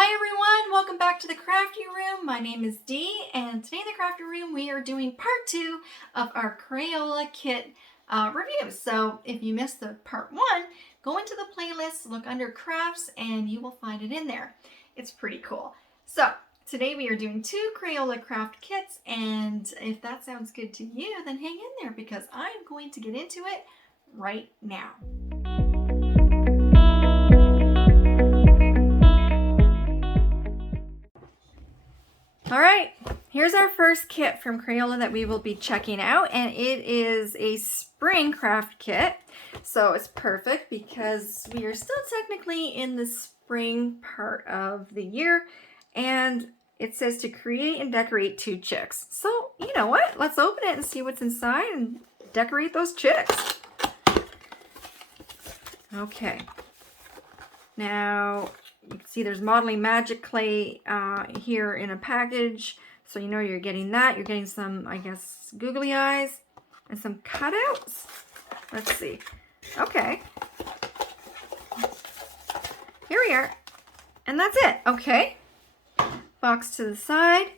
Hi everyone, welcome back to the Crafty Room. My name is Dee, and today in the Crafty Room we are doing part 2 of our Crayola kit review. So if you missed the part 1, go into the playlist, look under crafts, and you will find it in there. It's pretty cool. So today we are doing 2 Crayola craft kits, and if that sounds good to you, then hang in there because I'm going to get into it right now. All right, here's our first kit from Crayola that we will be checking out, and it is a spring craft kit. So it's perfect because we are still technically in the spring part of the year, and it says to create and decorate 2 chicks. So you know what? Let's open it and see what's inside and decorate those chicks. Okay. Now, you can see there's modeling magic clay here in a package. So you know you're getting that. You're getting some, I guess, googly eyes and some cutouts. Let's see. Okay. Here we are. And that's it. Okay. Box to the side.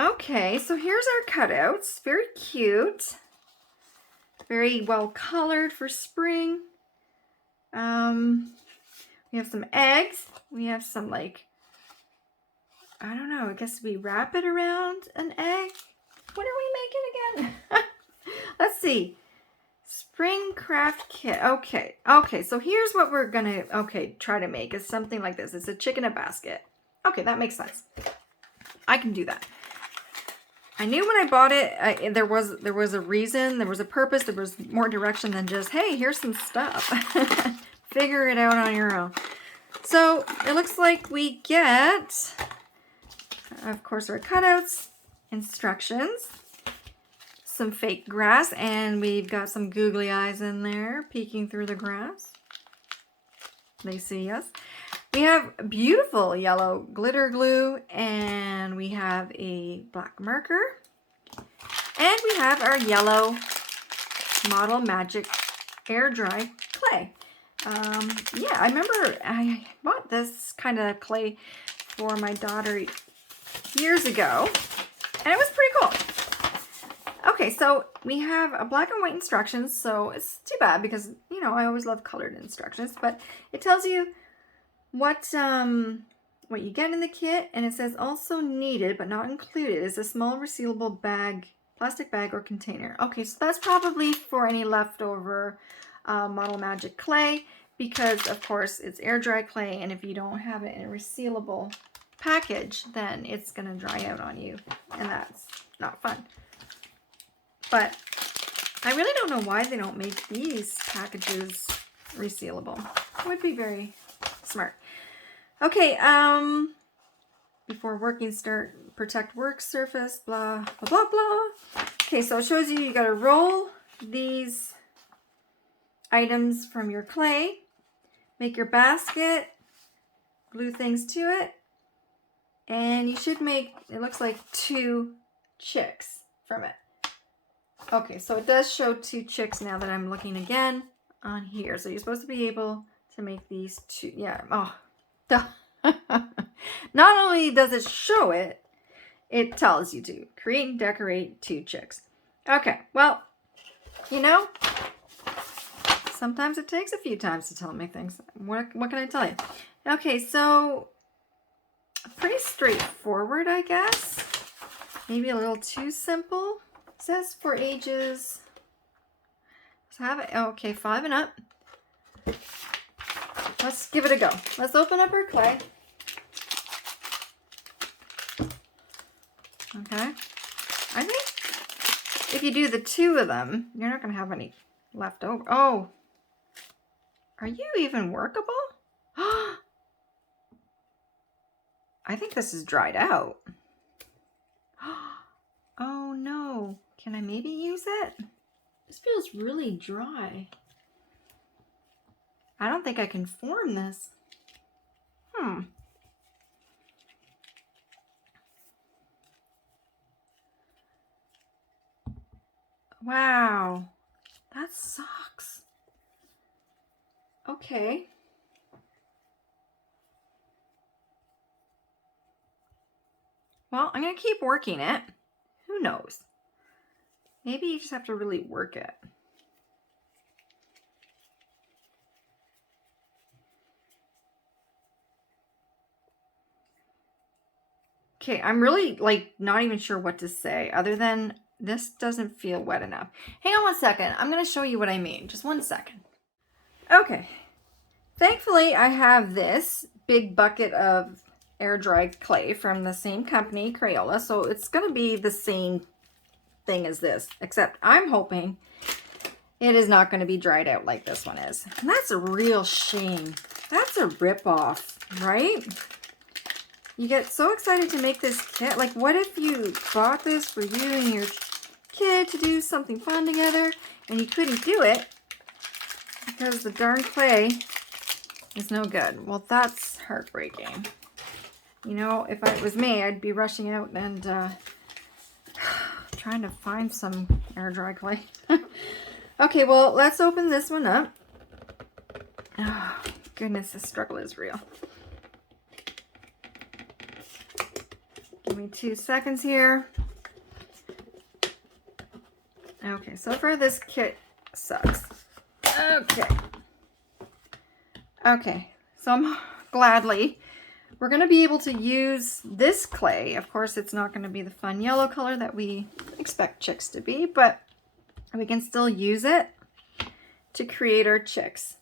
Okay, so here's our cutouts. Very cute. Very well colored for spring. We have some eggs. We have some, like, I don't know, I guess we wrap it around an egg. What are we making again? Let's see. Spring craft kit. Okay, so here's what we're gonna, try to make is something like this. It's a chick in a basket. Okay, that makes sense. I can do that. I knew when I bought it, there was a reason, there was a purpose, there was more direction than just, hey, here's some stuff. Figure it out on your own. So it looks like we get, of course, our cutouts, instructions, some fake grass, and we've got some googly eyes in there peeking through the grass. They see us. We have beautiful yellow glitter glue, and we have a black marker, and we have our yellow Model Magic air dry clay. Yeah, I remember I bought this kind of clay for my daughter years ago, and it was pretty cool. Okay, so we have a black and white instructions, so it's too bad because, you know, I always love colored instructions, but it tells you what you get in the kit, and it says also needed but not included is a small resealable bag, plastic bag or container. Okay, so that's probably for any leftover Model Magic clay because, of course, it's air dry clay, and if you don't have it in a resealable package, then it's going to dry out on you, and that's not fun. But I really don't know why they don't make these packages resealable. It would be very smart. Okay, before working, start, protect work surface, blah, blah, blah, blah. Okay, so it shows you got to roll these items from your clay, make your basket, glue things to it, and you should make, it looks like 2 chicks from it. Okay, so it does show 2 chicks now that I'm looking again on here. So you're supposed to be able to make these 2, yeah, oh, duh. Not only does it show it, it tells you to create and decorate 2 chicks. Okay, well, you know, sometimes it takes a few times to tell me things. What can I tell you? Okay, so pretty straightforward, I guess. Maybe a little too simple. It says for ages. Let's have it. Okay, 5 and up. Let's give it a go. Let's open up our clay. Okay. I think if you do the 2 of them, you're not going to have any left over. Oh. Are you even workable? I think this is dried out. Oh no. Can I maybe use it? This feels really dry. I don't think I can form this. Wow. That sucks. Okay. Well, I'm going to keep working it. Who knows? Maybe you just have to really work it. Okay, I'm really like not even sure what to say other than this doesn't feel wet enough. Hang on 1 second. I'm going to show you what I mean. Just 1 second. Okay. Thankfully, I have this big bucket of air dried clay from the same company, Crayola. So it's going to be the same thing as this, except I'm hoping it is not going to be dried out like this one is. And that's a real shame. That's a ripoff, right? You get so excited to make this kit. Like, what if you bought this for you and your kid to do something fun together and you couldn't do it because the darn clay is no good? Well, that's heartbreaking. You know, if it was me, I'd be rushing out and trying to find some air dry clay. Okay, well, let's open this one up. Oh, goodness, the struggle is real. Give me 2 seconds here. Okay, so far this kit sucks. Okay, so I'm gladly, we're going to be able to use this clay. Of course, it's not going to be the fun yellow color that we expect chicks to be, but we can still use it to create our chicks.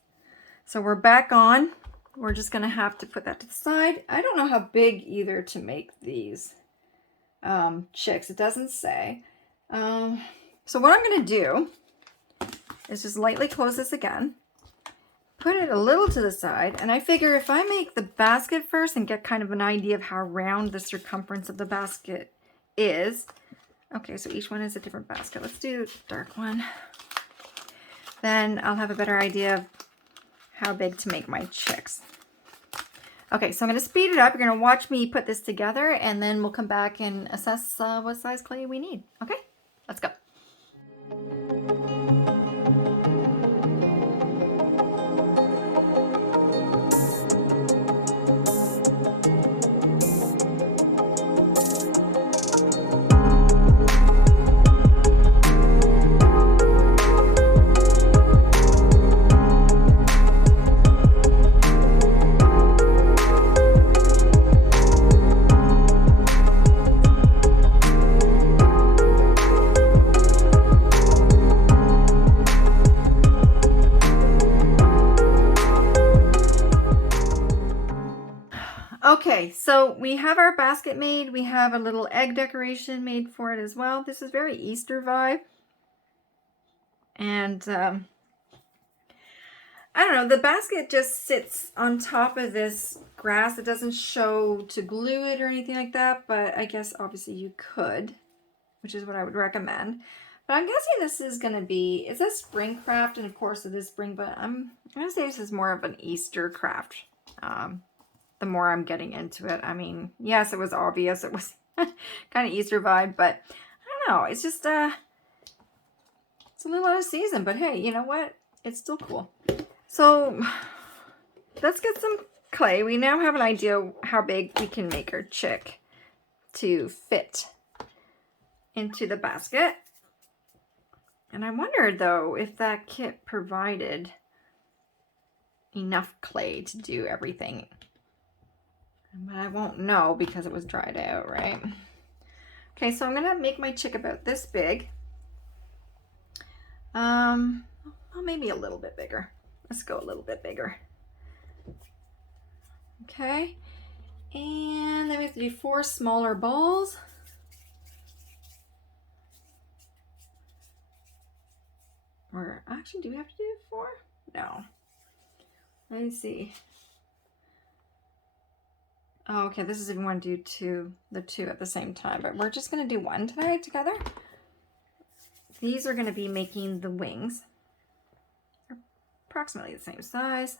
So we're back on. We're just going to have to put that to the side. I don't know how big either to make these chicks. It doesn't say. So what I'm going to do is just lightly close this again. Put it a little to the side. And I figure if I make the basket first and get kind of an idea of how round the circumference of the basket is. Okay, so each one is a different basket. Let's do the dark one. Then I'll have a better idea of how big to make my chicks. Okay, so I'm going to speed it up. You're going to watch me put this together, and then we'll come back and assess what size clay we need. Okay, let's go. Okay, so we have our basket made. We have a little egg decoration made for it as well. This is very Easter vibe. And I don't know, the basket just sits on top of this grass. It doesn't show to glue it or anything like that, but I guess obviously you could, which is what I would recommend. But I'm guessing this is going to be, it's a spring craft, and of course it is spring, but I'm going to say this is more of an Easter craft. The more I'm getting into it. I mean, yes, it was obvious. It was kind of Easter vibe, but I don't know. It's just, it's a little out of season, but hey, you know what? It's still cool. So let's get some clay. We now have an idea how big we can make our chick to fit into the basket. And I wondered though, if that kit provided enough clay to do everything. But I won't know because it was dried out, right? Okay, so I'm going to make my chick about this big. Well, maybe a little bit bigger. Let's go a little bit bigger. Okay. And then we have to do 4 smaller balls. Or actually, do we have to do 4? No. Let me see. Oh, okay, this is if we want to do the two at the same time, but we're just going to do one tonight together. These are going to be making the wings. They're approximately the same size.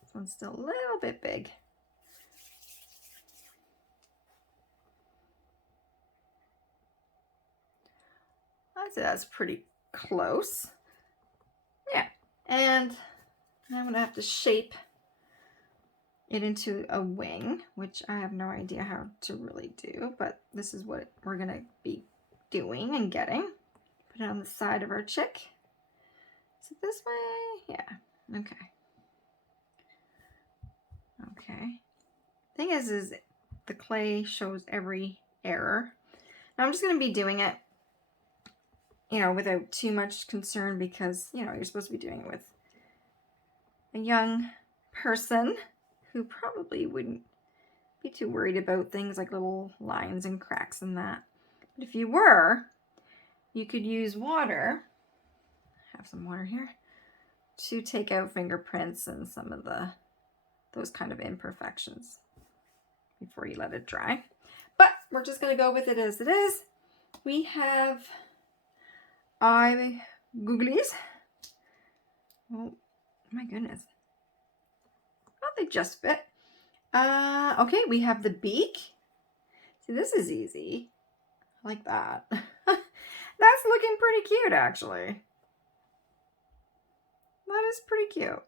This one's still a little bit big. I'd say that's pretty close. Yeah. And I'm going to have to shape it into a wing, which I have no idea how to really do, but this is what we're gonna be doing and getting. Put it on the side of our chick. Is it this way? Yeah, okay. Okay. Thing is the clay shows every error. Now I'm just gonna be doing it, you know, without too much concern because, you know, you're supposed to be doing it with a young person who probably wouldn't be too worried about things like little lines and cracks and that. But if you were, you could use water, have some water here, to take out fingerprints and some of those kind of imperfections before you let it dry. But we're just going to go with it as it is. We have eye googlies. Oh my goodness. Oh, they just fit. Okay, we have the beak. See, this is easy. I like that. That's looking pretty cute, actually. That is pretty cute.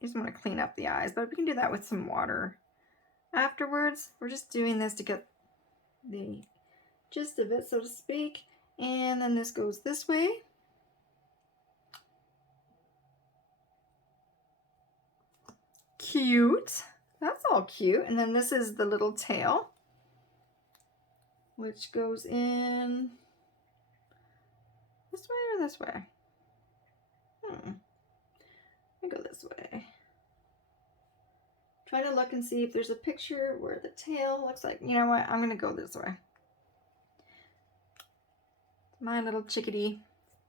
You just want to clean up the eyes, but we can do that with some water afterwards. We're just doing this to get the gist of it, so to speak. And then this goes this way. Cute. That's all cute. And then this is the little tail, which goes in this way or this way? I go this way. Try to look and see if there's a picture where the tail looks like. You know what? I'm going to go this way. My little chickadee.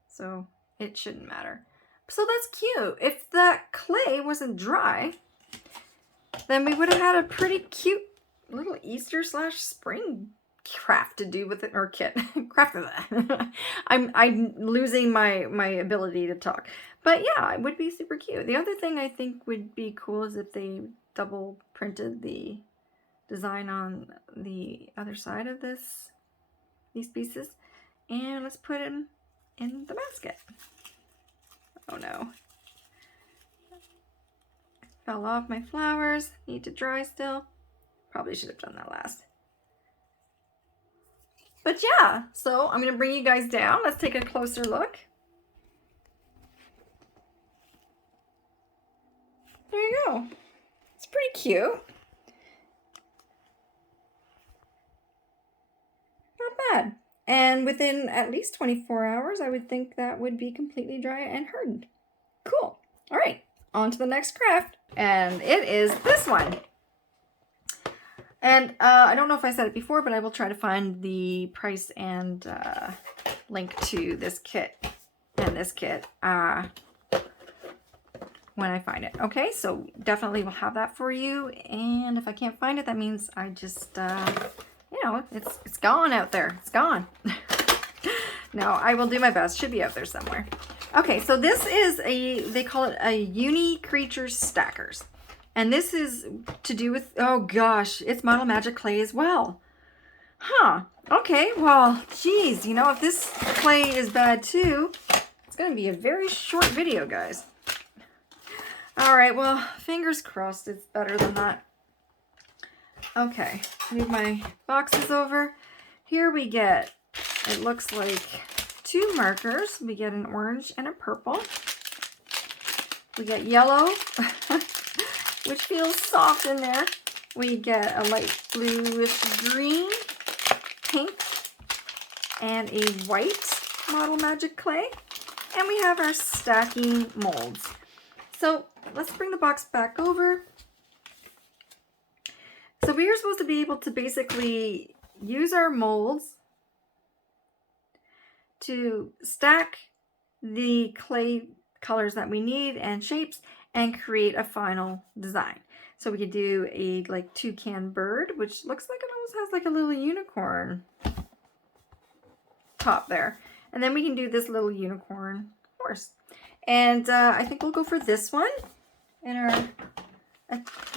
So it shouldn't matter. So that's cute. If that clay wasn't dry, then we would have had a pretty cute little Easter / spring craft to do with it, or kit. Craft of that. I'm losing my ability to talk. But yeah, it would be super cute. The other thing I think would be cool is if they double printed the design on the other side of these pieces. And let's put them in the basket. Oh no. Fell off my flowers. Need to dry still. Probably should have done that last. But yeah, so I'm going to bring you guys down. Let's take a closer look. There you go. It's pretty cute. Not bad. And within at least 24 hours, I would think that would be completely dry and hardened. Cool. All right, on to the next craft. And it is this one. And I don't know if I said it before, but I will try to find the price and link to this kit and this kit when I find it. Okay, so definitely will have that for you. And if I can't find it, that means I just, you know, it's gone out there. It's gone. No, I will do my best. Should be out there somewhere. Okay, so this is they call it a Uni Creatures Stackers. And this is to do with, oh gosh, it's Model Magic clay as well. Huh, okay, well, geez, you know, if this clay is bad too, it's going to be a very short video, guys. All right, well, fingers crossed it's better than that. Okay, move my boxes over. Here we get, it looks like 2 markers. We get an orange and a purple. We get yellow, which feels soft in there. We get a light bluish green, pink, and a white Model Magic clay. And we have our stacking molds. So let's bring the box back over. So we are supposed to be able to basically use our molds to stack the clay colors that we need and shapes and create a final design. So we could do a like toucan bird, which looks like it almost has like a little unicorn top there. And then we can do this little unicorn horse. And I think we'll go for this one in our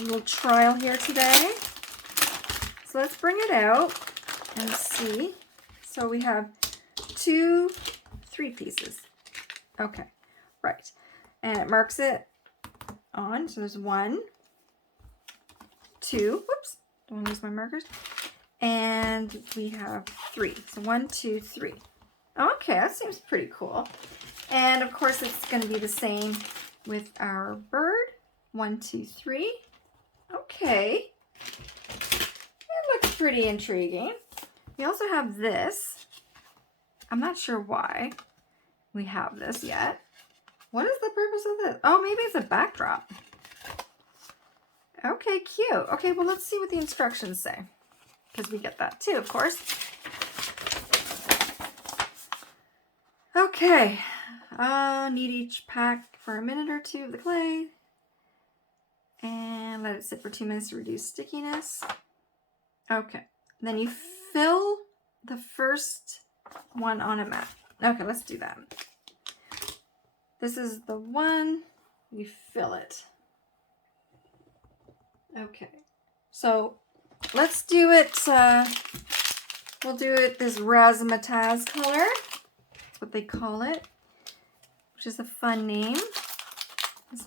little trial here today. So let's bring it out and see. So we have 3 pieces. Okay, right. And it marks it on. So there's 1, 2. Whoops, don't want to lose my markers. And we have 3. So 1, 2, 3. Okay, that seems pretty cool. And of course, it's going to be the same with our bird. 1, 2, 3. Okay. It looks pretty intriguing. We also have this. I'm not sure why we have this yet. What is the purpose of this? Oh, maybe it's a backdrop. Okay, cute. Okay, well, let's see what the instructions say, because we get that too, of course. Okay, knead each pack for a minute or 2 of the clay and let it sit for 2 minutes to reduce stickiness. Okay, then you fill the first one on a mat. Okay, let's do that. This is the one, you fill it. Okay, so let's do it, we'll do it this razzmatazz color. That's what they call it, which is a fun name. Let's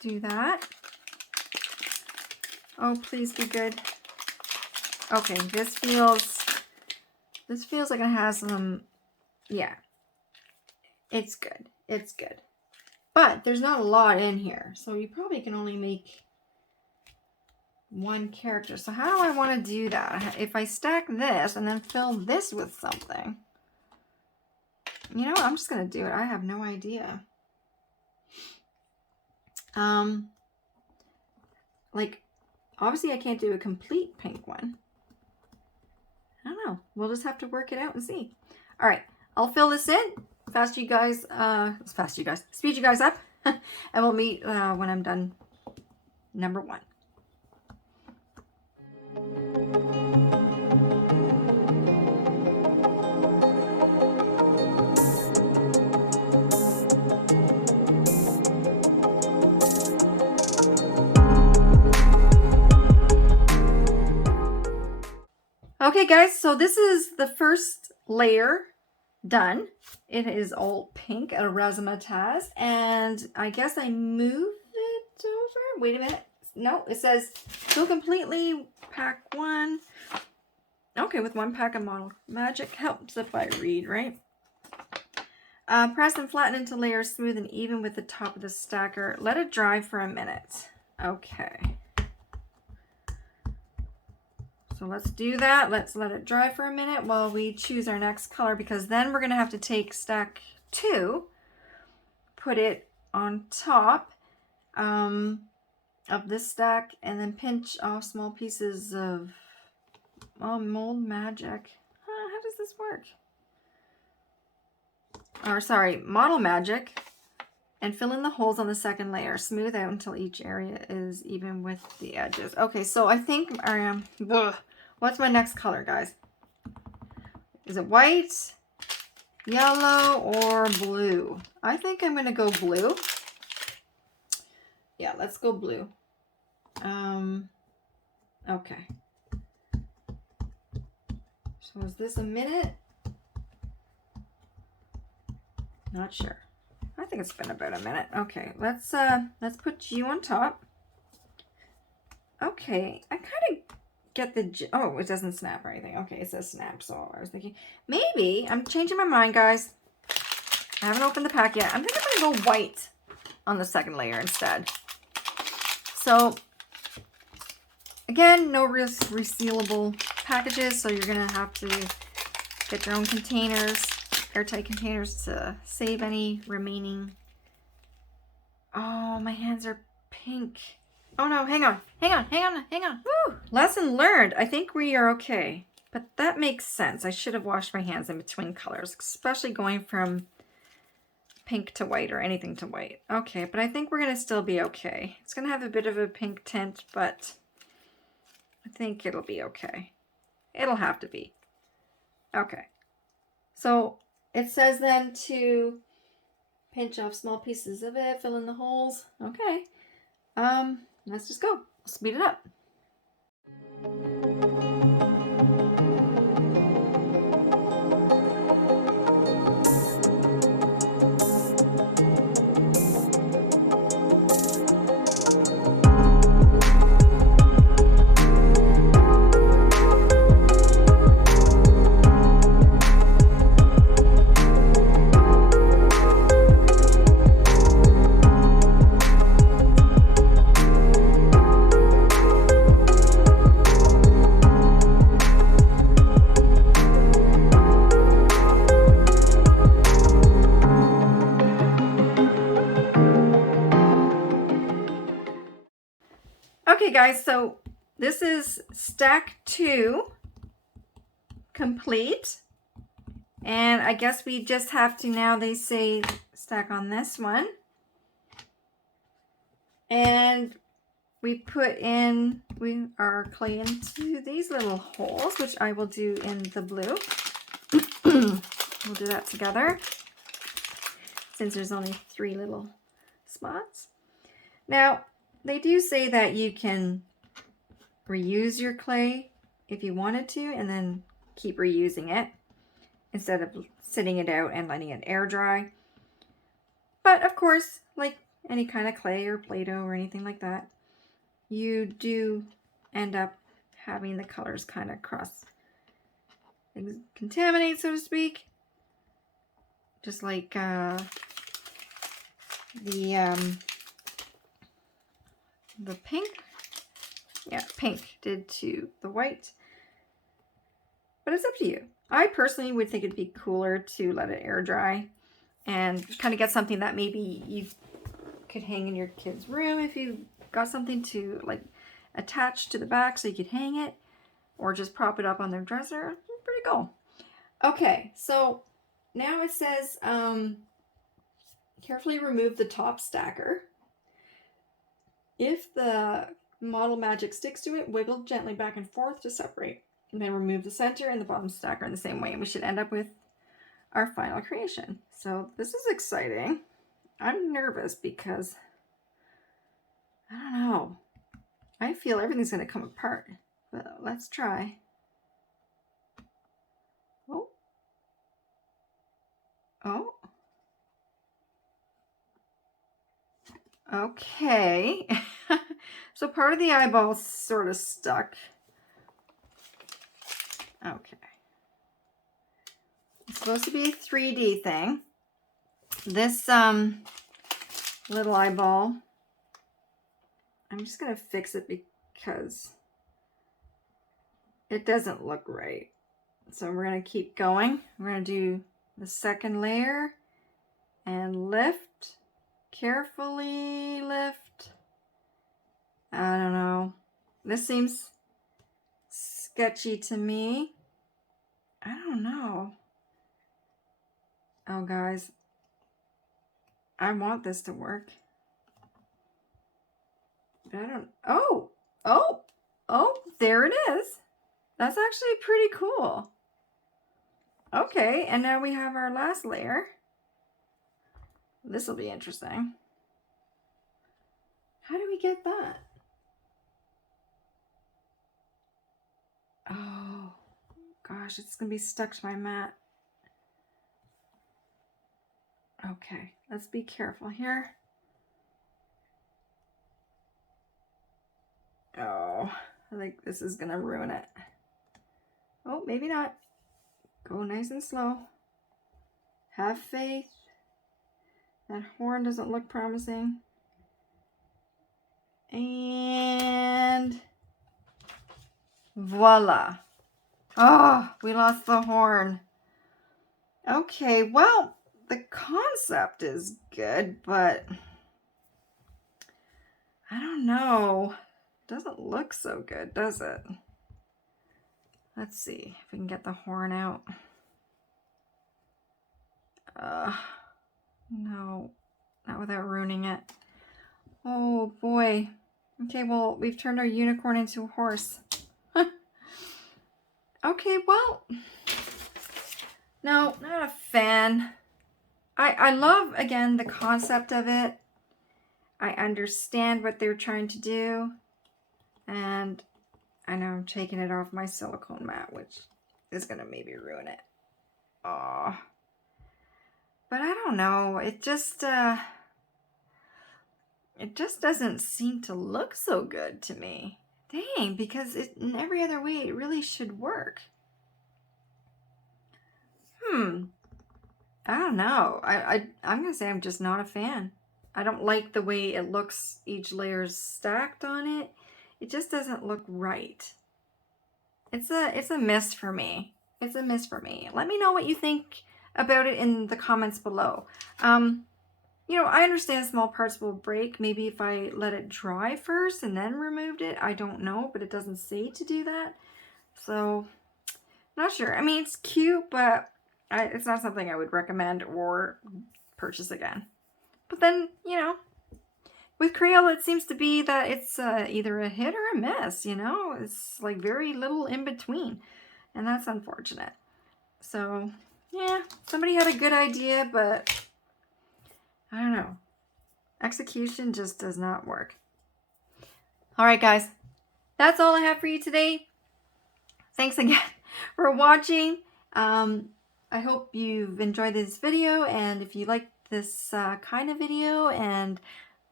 do that. Oh, please be good. Okay, this feels like it has some, yeah, it's good. It's good. But there's not a lot in here, so you probably can only make one character. So how do I want to do that? If I stack this and then fill this with something, you know what? I'm just going to do it. I have no idea. Like, obviously I can't do a complete pink one. I don't know. We'll just have to work it out and see. All right, I'll fill this in. Speed you guys up, and we'll meet when I'm done number 1. Okay guys, so this is the first layer done. It is all pink, a razzmatazz, and I guess I move it over. Wait a minute. No, it says fill completely, pack 1. Okay, with 1 pack of Model Magic. Helps if I read, right? Press and flatten into layers smooth and even with the top of the stacker. Let it dry for a minute. Okay. So let's do that. Let's let it dry for a minute while we choose our next color, because then we're going to have to take stack 2, put it on top of this stack, and then pinch off small pieces of mold magic. How does this work? Or sorry, model magic, and fill in the holes on the second layer. Smooth out until each area is even with the edges. Okay, so I think what's my next color, guys? Is it white, yellow, or blue? I think I'm gonna go blue. Yeah, let's go blue. Okay. So is this a minute? Not sure. I think it's been about a minute. Okay, let's put you on top. Okay, I kind of get the, oh, it doesn't snap or anything. Okay, it says snap, so I was thinking maybe I'm changing my mind, guys. I haven't opened the pack yet. I think I'm gonna go white on the second layer instead. So again, no resealable packages, so you're gonna have to get your own containers, airtight containers, to save any remaining. Oh, my hands are pink. Oh no, hang on. Woo! Lesson learned. I think we are okay. But that makes sense. I should have washed my hands in between colors, especially going from pink to white or anything to white. Okay, but I think we're going to still be okay. It's going to have a bit of a pink tint, but I think it'll be okay. It'll have to be. Okay. So it says then to pinch off small pieces of it, fill in the holes. Okay. Let's just go. Speed it up. Okay guys, so this is stack 2 complete. And I guess we just have to now, they say, stack on this one. And we put in our clay into these little holes, which I will do in the blue. We'll do that together since there's only 3 little spots. Now, they do say that you can reuse your clay if you wanted to, and then keep reusing it instead of sitting it out and letting it air dry. But of course, like any kind of clay or Play-Doh or anything like that, you do end up having the colors kind of contaminate, so to speak. Just like the pink. Yeah, pink did to the white. But it's up to you. I personally would think it'd be cooler to let it air dry and kind of get something that maybe you could hang in your kid's room if you got something to like attach to the back so you could hang it, or just prop it up on their dresser. Pretty cool. Okay, so now it says carefully remove the top stacker. If the model magic sticks to it, wiggle gently back and forth to separate, and then remove the center and the bottom stacker in the same way, and we should end up with our final creation. So this is exciting. I'm nervous because I don't know. I feel everything's going to come apart, but let's try. Oh. Oh. Okay. So part of the eyeball's sort of stuck. Okay. It's supposed to be a 3D thing. This little eyeball, I'm just going to fix it because it doesn't look right. So we're going to keep going. We're going to do the second layer and lift. Carefully lift. I don't know. This seems sketchy to me. I don't know. Oh, guys. I want this to work. But I don't... Oh! Oh! Oh! There it is! That's actually pretty cool. Okay, and now we have our last layer. This will be interesting. How do we get that? Oh, gosh, it's going to be stuck to my mat. Okay, let's be careful here. Oh, I think this is going to ruin it. Oh, maybe not. Go nice and slow. Have faith. That horn doesn't look promising. And voila. Oh, we lost the horn. Okay, well, the concept is good, but I don't know. Doesn't look so good, does it? Let's see if we can get the horn out. No, not without ruining it. Oh boy. Okay, well, we've turned our unicorn into a horse. Okay, well, no, not a fan. I love, again, the concept of it. I understand what they're trying to do. And I know I'm taking it off my silicone mat, which is going to maybe ruin it. Aw. But I don't know. It just doesn't seem to look so good to me. Dang, because in every other way, it really should work. I don't know. I'm going to say I'm just not a fan. I don't like the way it looks, each layer's stacked on it. It just doesn't look right. It's a miss for me. It's a miss for me. Let me know what you think about it in the comments below. You know, I understand small parts will break. Maybe if I let it dry first and then removed it. I don't know, but it doesn't say to do that. So, not sure. I mean, it's cute, but it's not something I would recommend or purchase again. But then, you know, with Crayola, it seems to be that it's either a hit or a miss, you know? It's like very little in between. And that's unfortunate. So, yeah, somebody had a good idea, but I don't know. Execution just does not work. All right, guys. That's all I have for you today. Thanks again for watching. I hope you've enjoyed this video, and if you like this kind of video and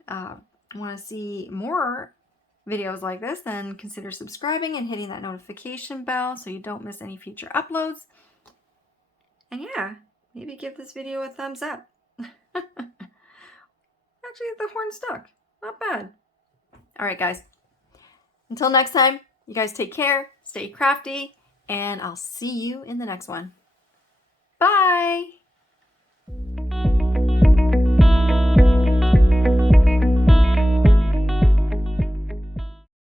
want to see more videos like this, then consider subscribing and hitting that notification bell so you don't miss any future uploads. And yeah, maybe give this video a thumbs up. Actually, the horn stuck. Not bad. All right, guys. Until next time, you guys take care, stay crafty, and I'll see you in the next one. Bye!